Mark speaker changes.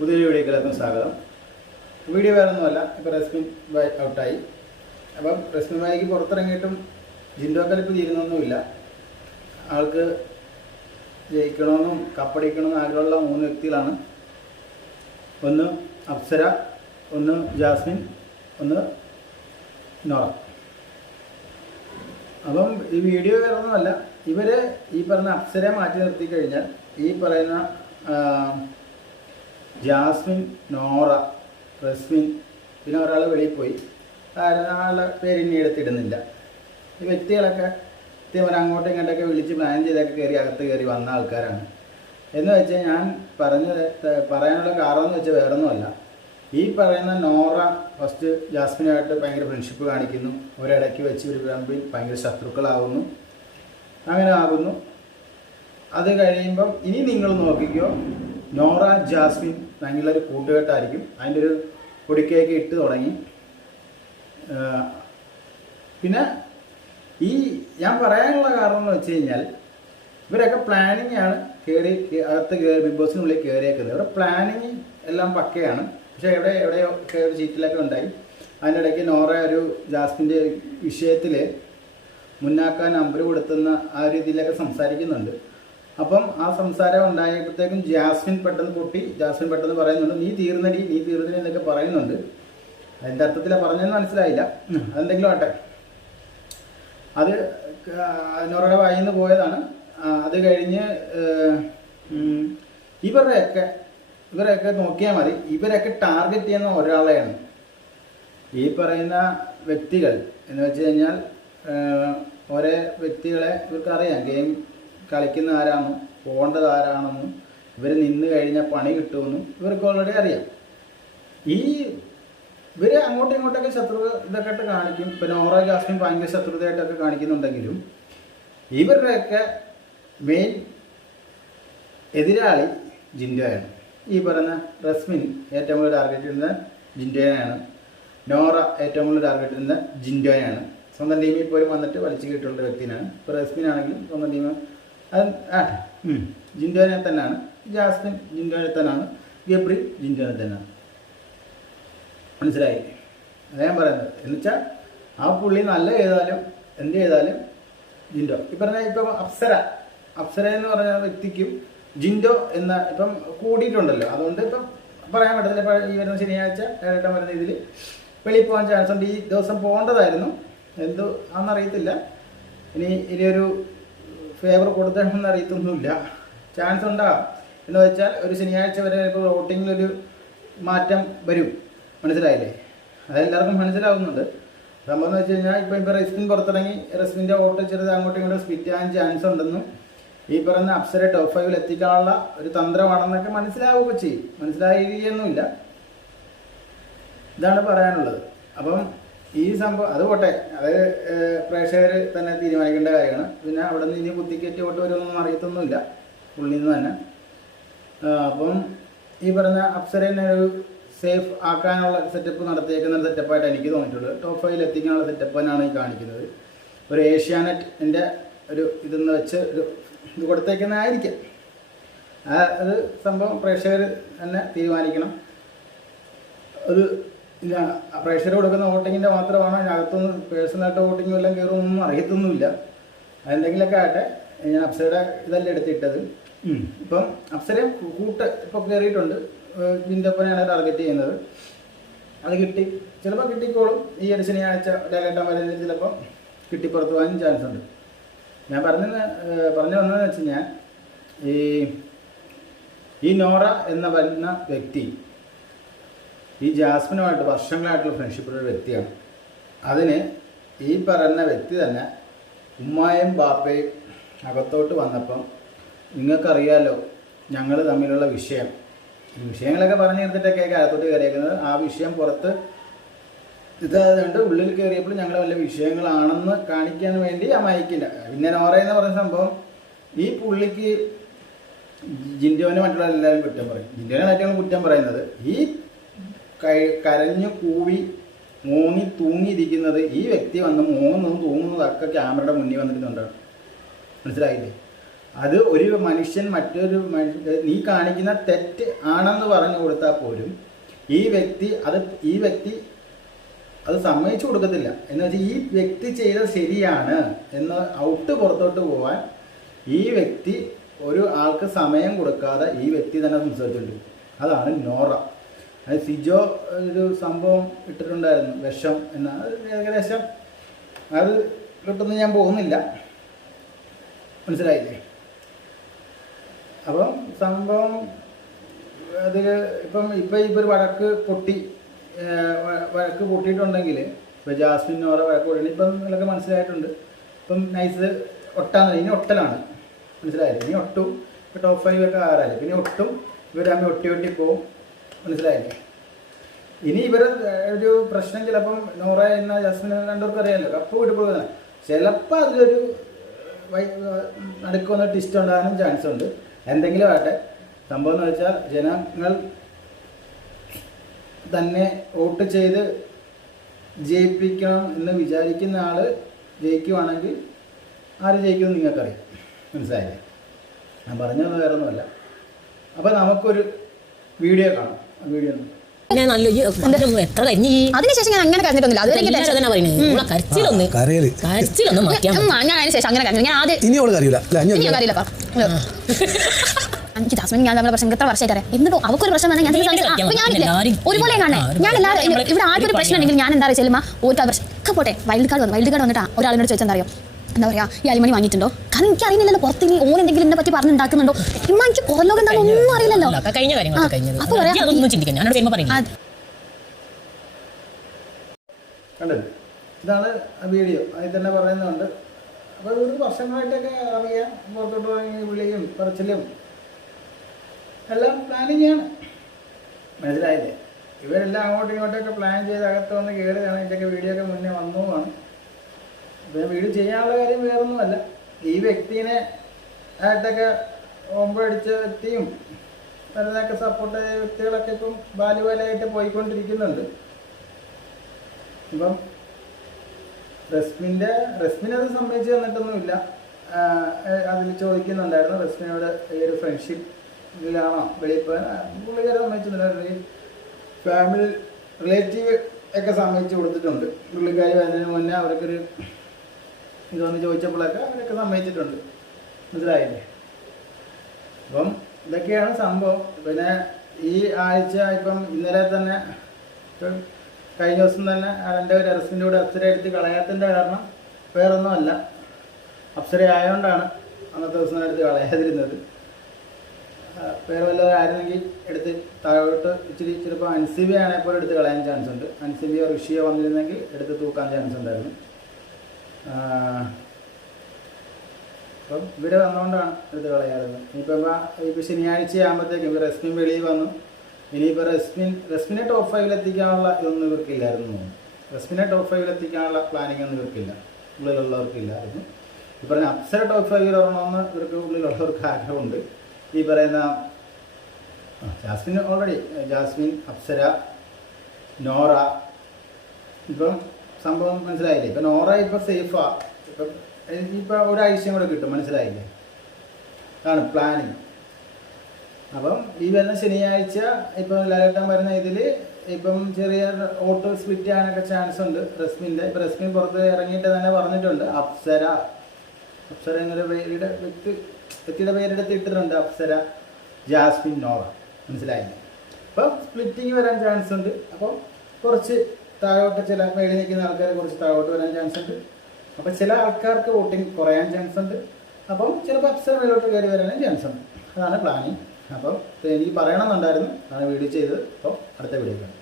Speaker 1: പുതിയൊരു എല്ലാവർക്കും സ്വാഗതം. വീഡിയോ വേറെ ഒന്നുമല്ല ഇപ്പോൾ റെസ്മിൻ ബായ് ഔട്ടായി. അപ്പം റെസ്മിൻ ബായിക്ക് പുറത്തിറങ്ങിയിട്ടും ജിൻഡോ കലിപ്പ് തീരുന്നൊന്നുമില്ല. ആൾക്ക് ജയിക്കണമെന്നും കപ്പടിക്കണമെന്നും ആഗ്രഹമുള്ള മൂന്ന് വ്യക്തികളാണ്. ഒന്ന് അപ്സര ഒന്ന് ജാസ്മിൻ ഒന്ന് നോറ. അപ്പം ഈ വീഡിയോ വേറെ ഒന്നുമല്ല ഇവർ ഈ പറഞ്ഞ അപ്സരയെ മാറ്റി നിർത്തി കഴിഞ്ഞാൽ ഈ പറയുന്ന ജാസ്മിൻ നോറ റസ്മിൻ പിന്നെ ഒരാൾ വെളിയിൽ പോയി. ആളുടെ പേര് ഇനി എടുത്തിടുന്നില്ല ഈ വ്യക്തികളൊക്കെ ഇതേപോലെ അങ്ങോട്ടും ഇങ്ങോട്ടൊക്കെ വിളിച്ച് പ്ലാൻ ചെയ്തൊക്കെ കയറി അകത്ത് കയറി വന്ന ആൾക്കാരാണ്. എന്ന് വെച്ചാൽ ഞാൻ പറഞ്ഞത് പറയാനുള്ള കാരണം എന്ന് വെച്ചാൽ വേറൊന്നുമല്ല. ഈ പറയുന്ന നോറ ഫസ്റ്റ് ജാസ്മിനുമായിട്ട് ഭയങ്കര ഫ്രണ്ട്ഷിപ്പ് കാണിക്കുന്നു. ഒരിടയ്ക്ക് വെച്ച് ഒരു തമ്മിൽ ഭയങ്കര ശത്രുക്കളാവുന്നു. അങ്ങനെ ആകുന്നു. അത് കഴിയുമ്പം ഇനി നിങ്ങൾ നോക്കിക്കോ നോറ ജാസ്മിൻ ഭയങ്കര കൂട്ടുകെട്ടായിരിക്കും. അതിന്റെ ഒരു പൊടിക്കയൊക്കെ ഇട്ട് തുടങ്ങി. പിന്നെ ഈ ഞാൻ പറയാനുള്ള കാരണം എന്ന് വെച്ച് കഴിഞ്ഞാൽ ഇവരൊക്കെ പ്ലാനിങ് ആണ് കയറി അകത്ത് കയറി ബിഗ് ബോസിനുള്ളിൽ കയറിയേക്കുന്നത് ഇവിടെ പ്ലാനിങ് എല്ലാം പക്കയാണ്. പക്ഷേ എവിടെ എവിടെയോ കയറി ചീറ്റിലൊക്കെ ഉണ്ടായി. അതിന്റെ ഇടയ്ക്ക് നോറ ഒരു ജാസ്മിന്റെ വിഷയത്തിൽ മുന്നാക്കാൻ നമ്പർ കൊടുത്തുന്ന ആ ഒരു രീതിയിലൊക്കെ സംസാരിക്കുന്നുണ്ട്. അപ്പം ആ സംസാരം ഉണ്ടായപ്പോഴത്തേക്കും ജാസ്മിൻ പെട്ടെന്ന് പൊട്ടി. ജാസ്മിൻ പെട്ടെന്ന് പറയുന്നുണ്ട് നീ തീർന്നടി നീ തീർന്നടി എന്നൊക്കെ പറയുന്നുണ്ട്. അതിന്റെ അർത്ഥത്തിലാണ് പറഞ്ഞതെന്ന് മനസ്സിലായില്ല. അതെന്തെങ്കിലും ആട്ടെ. അത് നോറയുടെ വായിൽ നിന്ന് പോയതാണ്. അത് കഴിഞ്ഞ് ഇവരുടെയൊക്കെ ഇവരെയൊക്കെ നോക്കിയാൽ മതി. ഇവരൊക്കെ ടാർഗറ്റ് ചെയ്യുന്ന ഒരാളെയാണ്. ഈ പറയുന്ന വ്യക്തികൾ എന്ന് വെച്ച് കഴിഞ്ഞാൽ ഒരേ വ്യക്തികളെ ഇവർക്കറിയാം. ഗെയിം കളിക്കുന്ന ആരാണെന്നും പോകേണ്ടത് ആരാണെന്നും ഇവർ നിന്ന് കഴിഞ്ഞാൽ പണി കിട്ടുമെന്നും ഇവർക്ക് ഓൾറെഡി അറിയാം. ഈ ഇവർ അങ്ങോട്ടും ഇങ്ങോട്ടൊക്കെ ശത്രു ഇതൊക്കെ ആയിട്ട് കാണിക്കും. ഇപ്പം നോറ ജാസ്മിൻ ഭയങ്കര ശത്രുതയായിട്ടൊക്കെ കാണിക്കുന്നുണ്ടെങ്കിലും ഇവരുടെയൊക്കെ മെയിൻ എതിരാളി ജിൻഡോയാണ്. ഈ പറയുന്ന റസ്മിൻ ഏറ്റവും കൂടുതൽ ടാർഗറ്റ് ഇടുന്ന ജിൻഡോയാണ് നോറ ഏറ്റവും കൂടുതൽ ടാർഗറ്റ് ഇടുന്ന ജിൻഡോയാണ് സ്വന്തം ടീമിൽ പോലും വന്നിട്ട് വലിച്ചു കിട്ടിയുള്ള വ്യക്തിയാണ് ഇപ്പോൾ റസ്മിൻ ആണെങ്കിലും സ്വന്തം ടീം അത് ജിൻഡോനെ തന്നെയാണ് ജാസ്മിൻ ജിൻഡോനെ തന്നെയാണ് ഗബ്രി ജിൻഡോനെ തന്നെയാണ് മനസ്സിലായി? അതാ ഞാൻ പറയുന്നത്. എന്നുവെച്ചാൽ ആ പുള്ളി നല്ല ചെയ്താലും എന്ത് ചെയ്താലും ജിൻഡോ. ഈ പറഞ്ഞ ഇപ്പം അപ്സര. അപ്സര എന്ന് പറഞ്ഞ വ്യക്തിക്കും ജിൻഡോ എന്ന ഇപ്പം കൂടിയിട്ടുണ്ടല്ലോ. അതുകൊണ്ട് ഇപ്പം പറയാൻ പറ്റത്തില്ല. ഇപ്പം ഈ വരുന്ന ശനിയാഴ്ച ഏഴെട്ടാം വരുന്ന ഇതിൽ വെളിയിൽ പോകാൻ ചാൻസ് ഉണ്ട്. ഈ ദിവസം പോകേണ്ടതായിരുന്നു. എന്തോ ആണെന്നറിയത്തില്ല. ഇനി ഇനി ഒരു ഫേവർ കൊടുത്തണമെന്ന് അറിയത്തൊന്നുമില്ല. ചാൻസ് ഉണ്ടാകും എന്ന് വെച്ചാൽ ഒരു ശനിയാഴ്ച വരെ ഇപ്പോൾ വോട്ടിങ്ങിലൊരു മാറ്റം വരും. മനസ്സിലായില്ലേ? അതെല്ലാവർക്കും മനസ്സിലാവുന്നുണ്ട്. സംഭവം എന്ന് വെച്ച് കഴിഞ്ഞാൽ ഇപ്പം ഇപ്പോൾ റെസ്മിൻ പുറത്തിറങ്ങി. റെസ്മിന്റെ വോട്ട് ചെറുത് അങ്ങോട്ടും ഇങ്ങോട്ടും സ്പിറ്റ് ആകാൻ ചാൻസ് ഉണ്ടെന്നും ഈ പറയുന്ന അപ്സര ടോപ്പ് ഫൈവിൽ എത്തിക്കാനുള്ള ഒരു തന്ത്രമാണെന്നൊക്കെ മനസ്സിലാവുകയൊക്കെ ചെയ്യും. മനസ്സിലായിരിക്കുകയൊന്നുമില്ല ഇതാണ് പറയാനുള്ളത്. അപ്പം ഈ സംഭവം അത് പോട്ടെ. അത് പ്രേക്ഷകർ തന്നെ തീരുമാനിക്കേണ്ട കാര്യമാണ്. പിന്നെ അവിടെ നിന്ന് ഇനി കുത്തിക്കയറ്റി പോട്ട് വരുമെന്നൊന്നും അറിയത്തൊന്നുമില്ല. ഉള്ളിൽ നിന്ന് തന്നെ. അപ്പം ഈ പറഞ്ഞ അപ്സരനെ ഒരു സേഫ് ആക്കാനുള്ള സെറ്റപ്പ് നടത്തിയേക്കുന്ന സെറ്റപ്പായിട്ട് എനിക്ക് തോന്നിയിട്ടുള്ളത്. ടോപ്പ് ഫൈവിൽ എത്തിക്കാനുള്ള സെറ്റപ്പ് തന്നെയാണ് ഈ കാണിക്കുന്നത്. ഒരു ഏഷ്യാനെറ്റിന്റെ ഒരു ഇതെന്ന് വെച്ച് ഒരു ഇത് കൊടുത്തേക്കുന്നതായിരിക്കാം. അത് സംഭവം പ്രേക്ഷകർ തന്നെ തീരുമാനിക്കണം. അത് ഇല്ല പ്രേക്ഷകർ കൊടുക്കുന്ന വോട്ടിങ്ങിന്റെ മാത്രമാണ് അതിനകത്തുനിന്ന് പേഴ്സണലായിട്ട് വോട്ടിങ് വല്ലതും കയറുമെന്നൊന്നും അറിയത്തൊന്നുമില്ല. അതെന്തെങ്കിലുമൊക്കെ ആട്ടെ ഞാൻ അപ്സരയുടെ ഇതല്ല എടുത്തിട്ടത്. ഇപ്പം അപ്സരയും കൂട്ട് ഇപ്പോൾ കയറിയിട്ടുണ്ട് ഇതിന്റെ ഒപ്പനെയാണ് ടാർഗറ്റ് ചെയ്യുന്നത്. അത് കിട്ടി. ചിലപ്പോൾ കിട്ടിക്കോളും. ഈ ഒരു ശനിയാഴ്ച ലേലട്ടം വരുന്നതിൽ ചിലപ്പം കിട്ടിപ്പുറത്ത് പോകാനും ചാൻസ് ഉണ്ട്. ഞാൻ പറഞ്ഞു പറഞ്ഞു വന്നതെന്ന് വെച്ചാൽ കഴിഞ്ഞാൽ ഈ ഈ നോറ എന്ന വരുന്ന വ്യക്തി ഈ ജാസ്മിനുമായിട്ട് വർഷങ്ങളായിട്ടുള്ള ഫ്രണ്ട്ഷിപ്പുള്ള വ്യക്തിയാണ്. അതിന് ഈ പറഞ്ഞ വ്യക്തി തന്നെ ഉമ്മായും ബാപ്പയും അകത്തോട്ട് വന്നപ്പം നിങ്ങൾക്കറിയാലോ ഞങ്ങൾ തമ്മിലുള്ള വിഷയം. ഈ വിഷയങ്ങളൊക്കെ പറഞ്ഞു തീർത്തിട്ടൊക്കെ അകത്തോട്ട് കയറിയേക്കുന്നത്. ആ വിഷയം പുറത്ത് ഇതായതുകൊണ്ട് ഉള്ളിൽ കയറിയപ്പോൾ ഞങ്ങൾ വല്ല വിഷയങ്ങളാണെന്ന് കാണിക്കാൻ വേണ്ടി ആ മയക്കില്ല പിന്നെ നോറ എന്ന് പറയുന്ന സംഭവം ഈ പുള്ളിക്ക് ജിൻഡോനെ മറ്റുള്ള എല്ലാവരും കുറ്റം പറയും. ജിൻഡോനെ മറ്റുള്ള കുറ്റം പറയുന്നത്. ഈ കരഞ്ഞു കൂവി മൂങ്ങി തൂങ്ങിയിരിക്കുന്നത് ഈ വ്യക്തി വന്ന് മൂങ്ങുന്നതും തൂങ്ങുന്നതൊക്കെ ക്യാമറയുടെ മുന്നിൽ വന്നിരുന്നുണ്ടാണ് മനസ്സിലായില്ലേ? അത് ഒരു മനുഷ്യൻ മറ്റൊരു നീ കാണിക്കുന്ന തെറ്റ് ആണെന്ന് പറഞ്ഞു കൊടുത്താൽ പോലും ഈ വ്യക്തി അത് ഈ വ്യക്തി അത് സമ്മതിച്ചു കൊടുക്കത്തില്ല. എന്ന് വെച്ചാൽ ഈ വ്യക്തി ചെയ്തത് ശരിയാണ് എന്ന് ഔട്ട് പുറത്തോട്ട് പോവാൻ ഈ വ്യക്തി ഒരു ആൾക്ക് സമയം കൊടുക്കാതെ ഈ വ്യക്തി തന്നെ സംസാരിച്ചുകൊണ്ടിരിക്കും അതാണ് നോറ. അത് സിജോ ഒരു സംഭവം ഇട്ടിട്ടുണ്ടായിരുന്നു. വിഷം എന്ന. ഏകദേശം അത് കിട്ടുന്ന ഞാൻ പോകുന്നില്ല. മനസ്സിലായില്ലേ? അപ്പം സംഭവം അതിൽ ഇപ്പം ഇപ്പം ഇപ്പം ഒരു വഴക്ക് പൊട്ടി വഴക്ക് പൊട്ടിയിട്ടുണ്ടെങ്കിൽ ഇപ്പം ജാസ്മിൻ ഓരോ വഴക്ക് പൊട്ടി ഇപ്പം നിങ്ങളൊക്കെ മനസ്സിലായിട്ടുണ്ട്. ഇപ്പം നൈസ് ഒട്ടാന്ന് ഇനി ഒട്ടലാണ്. മനസ്സിലായില്ലേ? ഇനി ഒട്ടും. ഇപ്പം ടോപ്പ് ഫൈവ് ഒക്കെ ആറായില്ലേ? പിന്നെ ഒട്ടും ഇവർ ഒട്ടി ഒട്ടി പോവും. മനസ്സിലായില്ലേ ഇനി ഇവർ ഒരു പ്രശ്നം ചിലപ്പം നോറ എന്ന ജസ്മിൻ രണ്ടുപേർക്കും അറിയാമല്ലോ കപ്പ് വിട്ടുപോകുന്ന. ചിലപ്പോൾ അതിലൊരു വൈ- വന്ന ട്വിസ്റ്റ് ഉണ്ടാകാനും ചാൻസ് ഉണ്ട്. എന്തെങ്കിലും ആകട്ടെ. സംഭവം എന്ന് വെച്ചാൽ ജനങ്ങൾ തന്നെ വോട്ട് ചെയ്ത് ജയിപ്പിക്കണം എന്ന് വിചാരിക്കുന്ന ആൾ ജയിക്കുവാണെങ്കിൽ ആര് ജയിക്കുമെന്ന് നിങ്ങൾക്കറിയാം. മനസ്സിലായില്ലേ? ഞാൻ പറഞ്ഞത് വേറെ ഒന്നുമല്ല അപ്പോൾ നമുക്കൊരു വീഡിയോ കാണാം.
Speaker 2: ഞാൻ നല്ല എത്ര കഴിഞ്ഞ്
Speaker 3: അതിനുശേഷം ഞാൻ അങ്ങനെ കരഞ്ഞിട്ടൊന്നുമില്ല. അത് എനിക്ക്
Speaker 2: എല്ലാവരും അതന്നെ പറയുന്നത് കരച്ചിലൊന്ന്
Speaker 4: കരയൽ.
Speaker 2: കരച്ചിലൊന്ന് മാറ്റിയാൽ
Speaker 3: ഞാൻ അതിനുശേഷം അങ്ങനെ കരഞ്ഞു. ഞാൻ ആദ്യം
Speaker 4: ഇനി അവൾ കരയൂല. അല്ല
Speaker 3: ഇനി ഞാൻ കാര്യമില്ല എനിക്ക് ജാസ്മിൻ ഞാൻ നമ്മുടെ പ്രശ്നം എത്ര വർഷമായിട്ട് അറിയാം. എന്നിട്ടോ അവക്കൊരു പ്രശ്നം വന്നാൽ ഞാൻ ഞാനില്ലേ? ഒരുപോലെ കാണേ ഞാൻ എല്ലാവരും ഇവിടെ ആർക്കൊരു
Speaker 2: ഒരു
Speaker 3: പ്രശ്നം ഉണ്ടെങ്കിൽ ഞാൻ എന്താ അറിയാം ചെല്ലുമ്പോൾ ഒരു പ്രശ്നം ഒക്കെ പോട്ടെ വൈൽഡ് കാർഡ് വന്നു. വൈൽഡ് കാർഡ് വന്നിട്ടാ ഒരാളിനോട് ചോദിച്ചാൽ അറിയോ? എന്താ പറയാ ഈ അരിമണി വാങ്ങിയിട്ടുണ്ടോ? കാരണം എനിക്ക് അറിയില്ലല്ലോ പുറത്ത് ഇനി ഓൻ എന്തെങ്കിലും എന്നെ പറ്റി പറഞ്ഞുണ്ടാക്കുന്നുണ്ടോ? ഇമ്മ എനിക്ക് പുറം ലോകം എന്താണെന്ന് ഒന്നും അറിയില്ലല്ലോ
Speaker 2: കഴിഞ്ഞ കാര്യങ്ങൾ
Speaker 3: അപ്പൊ പറയാം.
Speaker 1: കണ്ടത് ഇതാണ് വീഡിയോ. അതിൽ തന്നെ പറയുന്നുണ്ട്. അപ്പോൾ ഒരു വർഷങ്ങളായിട്ടൊക്കെ അറിയാം പുറത്തോട്ട് ഇറങ്ങി വിളിയും പറച്ചിലും. എല്ലാം പ്ലാനിങ് ആണ്. മനസ്സിലായില്ലേ? ഇവരെല്ലാം അങ്ങോട്ടും ഇങ്ങോട്ടൊക്കെ പ്ലാൻ ചെയ്ത് അകത്ത് വന്ന് കയറിയതാണ് ഇതിന്റെയൊക്കെ വീഡിയോ ഒക്കെ മുന്നേ വന്നതുമാണ് അപ്പോൾ വീട് ചെയ്യാനുള്ള കാര്യം വേറൊന്നുമല്ല. ഈ വ്യക്തിനെ ആയിട്ടൊക്കെ ഒമ്പടിച്ച വ്യക്തിയും അതിനൊക്കെ സപ്പോർട്ട് ചെയ്ത വ്യക്തികളൊക്കെ ഇപ്പം ബാലുബാലായിട്ട് പോയിക്കൊണ്ടിരിക്കുന്നുണ്ട്. ഇപ്പം റസ്മിന്റെ റസ്മിനത് സംബന്ധിച്ച് തന്നിട്ടൊന്നുമില്ല അതിൽ ചോദിക്കുന്നുണ്ടായിരുന്നു റസ്മിനോട് ഈ ഒരു ഫ്രണ്ട്ഷിപ്പ് ഇതിലാണോ വെളിയിൽ പോയാൽ പുള്ളിക്കാരെ ഫാമിലി റിലേറ്റീവ് ഒക്കെ സമ്മതിച്ച് കൊടുത്തിട്ടുണ്ട്. പുള്ളിക്കാരി വരുന്നതിന് മുന്നേ അവർക്കൊരു ഇതൊന്ന് ചോദിച്ചപ്പോഴൊക്കെ അവരൊക്കെ സമ്മതിച്ചിട്ടുണ്ട്. മനസ്സിലായില്ലേ? അപ്പം ഇതൊക്കെയാണ് സംഭവം. പിന്നെ ഈ ആഴ്ച ഇപ്പം ഇന്നലെ തന്നെ കഴിഞ്ഞ ദിവസം തന്നെ എന്റെ ഒരു അറസ്റ്റിന്റെ കൂടെ അപ്സര എടുത്ത് കളയാത്തതിന്റെ കാരണം വേറൊന്നുമല്ല. അപ്സര ആയതുകൊണ്ടാണ് അന്നത്തെ ദിവസം എടുത്ത് കളയാതിരുന്നത്. വേറെ വല്ലവരും ആയിരുന്നെങ്കിൽ എടുത്ത് താഴോട്ട് ഇച്ചിരി ചിലപ്പോൾ അൻസിബി ആണെങ്കിൽ പോലും എടുത്ത് കളയാൻ ചാൻസ് ഉണ്ട് അൻസിബിയോ ഋഷിയോ വന്നിരുന്നെങ്കിൽ എടുത്ത് തൂക്കാൻ ചാൻസ് ഉണ്ടായിരുന്നു അപ്പം ഇവിടെ വന്നുകൊണ്ടാണ് എടുത്ത് കളയാറുള്ളത് ഇനിയിപ്പോൾ ഇപ്പോൾ ശനിയാഴ്ച ആകുമ്പോഴത്തേക്കും ഇപ്പോൾ റസ്മിൻ വെളിയിൽ വന്നു. ഇനിയിപ്പോൾ റസ്മിൻ റസ്മിനെ ടോപ്പ് ഫൈവിൽ എത്തിക്കാനുള്ള ഇതൊന്നും ഇവർക്കില്ലായിരുന്നു റെസ്മിനെ ടോപ്പ് ഫൈവിൽ എത്തിക്കാനുള്ള പ്ലാനിങ് ഒന്നും ഇവർക്കില്ല. ഉള്ളിലുള്ളവർക്കില്ലായിരുന്നു ഈ പറഞ്ഞ അപ്സര ടോപ്പ് ഫൈവിൽ വരണമെന്ന് ഇവർക്ക് ഉള്ളിലുള്ളവർക്ക് ആഗ്രഹമുണ്ട്. ഈ പറയുന്ന Jasmine already Jasmine Apsara Nora ഇപ്പം സംഭവം മനസ്സിലായില്ലേ? ഇപ്പം നോറ ഇപ്പം സേഫാ ഇപ്പം ഇപ്പം ഒരാഴ്ചയും കൂടെ കിട്ടും മനസ്സിലായില്ലേ? ആണ് പ്ലാനിങ് അപ്പം ഈ വരുന്ന ശനിയാഴ്ച ഇപ്പം ലാലേട്ടൻ വരുന്ന ഇതിൽ ഇപ്പം ചെറിയ ഓട്ടോ സ്പ്ലിറ്റ് ചെയ്യാനൊക്കെ ചാൻസ് ഉണ്ട്. റസ്മിന്റെ ഇപ്പം റസ്മിൻ പുറത്ത് ഇറങ്ങിയിട്ട് തന്നെ പറഞ്ഞിട്ടുണ്ട് അപ്സര. അപ്സര എന്നൊരു പേരുടെ വ്യക്തി വ്യക്തിയുടെ പേരെടുത്ത് ഇട്ടിട്ടുണ്ട് അപ്സര ജാസ്മിൻ നോറ. മനസ്സിലായില്ലേ? അപ്പം സ്പ്ലിറ്റിങ് വരാൻ ചാൻസ് ഉണ്ട്. അപ്പം കുറച്ച് താഴോട്ട് ചില മേളിൽ നിൽക്കുന്ന ആൾക്കാർ കുറച്ച് താഴോട്ട് വരാൻ ചാൻസ് ഉണ്ട്. അപ്പം ചില ആൾക്കാർക്ക് വോട്ടിംഗ് കുറയാൻ ചാൻസ് ഉണ്ട്. അപ്പം ചിലപ്പോൾ അപ്സര മേലോട്ട് കയറി വരാനും ചാൻസ് ഉണ്ട്. അതാണ് പ്ലാനിങ് അപ്പം എനിക്ക് പറയണമെന്നുണ്ടായിരുന്നു. അതാണ് വീഡിയോ ചെയ്തത്. അപ്പോൾ അടുത്ത വീഡിയോ കാണാം.